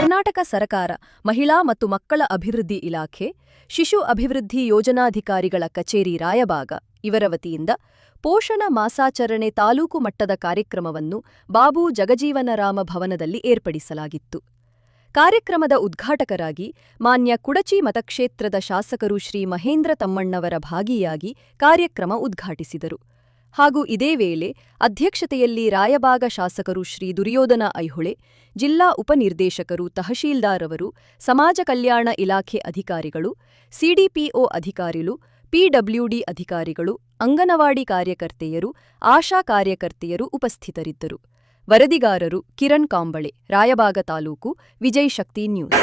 ಕರ್ನಾಟಕ ಸರಕಾರ, ಮಹಿಳಾ ಮತ್ತು ಮಕ್ಕಳ ಅಭಿವೃದ್ಧಿ ಇಲಾಖೆ, ಶಿಶು ಅಭಿವೃದ್ಧಿ ಯೋಜನಾಧಿಕಾರಿಗಳ ಕಚೇರಿ ರಾಯಬಾಗ ಇವರ ವತಿಯಿಂದ ಪೋಷಣ ಮಾಸಾಚರಣೆ ತಾಲೂಕು ಮಟ್ಟದ ಕಾರ್ಯಕ್ರಮವನ್ನು ಬಾಬು ಜಗಜೀವನರಾಮ ಭವನದಲ್ಲಿ ಏರ್ಪಡಿಸಲಾಗಿತ್ತು. ಕಾರ್ಯಕ್ರಮದ ಉದ್ಘಾಟಕರಾಗಿ ಮಾನ್ಯ ಕುಡಚಿ ಮತಕ್ಷೇತ್ರದ ಶಾಸಕರು ಶ್ರೀ ಮಹೇಂದ್ರ ತಮ್ಮಣ್ಣವರ ಭಾಗಿಯಾಗಿ ಕಾರ್ಯಕ್ರಮ ಉದ್ಘಾಟಿಸಿದರು. ಹಾಗೂ ಇದೇ ವೇಳೆ ಅಧ್ಯಕ್ಷತೆಯಲ್ಲಿ ರಾಯಬಾಗ ಶಾಸಕರು ಶ್ರೀ ದುರ್ಯೋಧನ ಐಹೊಳೆ, ಜಿಲ್ಲಾ ಉಪನಿರ್ದೇಶಕರು ತಹಶೀಲ್ದಾರ್ ಅವರು, ಸಮಾಜ ಕಲ್ಯಾಣ ಇಲಾಖೆ ಅಧಿಕಾರಿಗಳು, ಸಿಡಿಪಿಒ ಅಧಿಕಾರಿಗಳು, ಪಿಡಬ್ಲ್ಯೂಡಿ ಅಧಿಕಾರಿಗಳು, ಅಂಗನವಾಡಿ ಕಾರ್ಯಕರ್ತೆಯರು, ಆಶಾ ಕಾರ್ಯಕರ್ತೆಯರು ಉಪಸ್ಥಿತರಿದ್ದರು. ವರದಿಗಾರರು ಕಿರಣ್ ಕಾಂಬಳೆ ರಾಯಬಾಗ ತಾಲೂಕು, ವಿಜಯ್ ಶಕ್ತಿ ನ್ಯೂಸ್.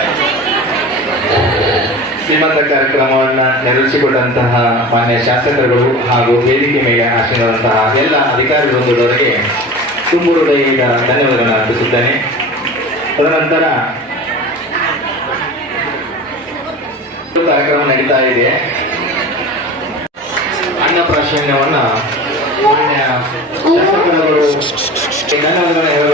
ಶ್ರೀಮಂತ ಕಾರ್ಯಕ್ರಮವನ್ನು ನೆರವೇರಿಸಿಕೊಂಡಂತಹ ಮಾನ್ಯ ಶಾಸಕರುಗಳು ಹಾಗೂ ವೇದಿಕೆ ಮೇಲೆ ಆಶೀನದಂತಹ ಎಲ್ಲ ಅಧಿಕಾರಿ ವೃಂದದವರಿಗೆ ತುಂಬು ಹೃದಯದ ಧನ್ಯವಾದಗಳನ್ನು ಅರ್ಪಿಸುತ್ತೇನೆ. ತದನಂತರ ಕಾರ್ಯಕ್ರಮ ನಡೀತಾ ಇದೆ. ಅನ್ನಪ್ರಾಶನ್ಯವನ್ನ ಮಾನ್ಯ ಶಾಸಕರವರು ಧನ್ಯವಾದಗಳನ್ನು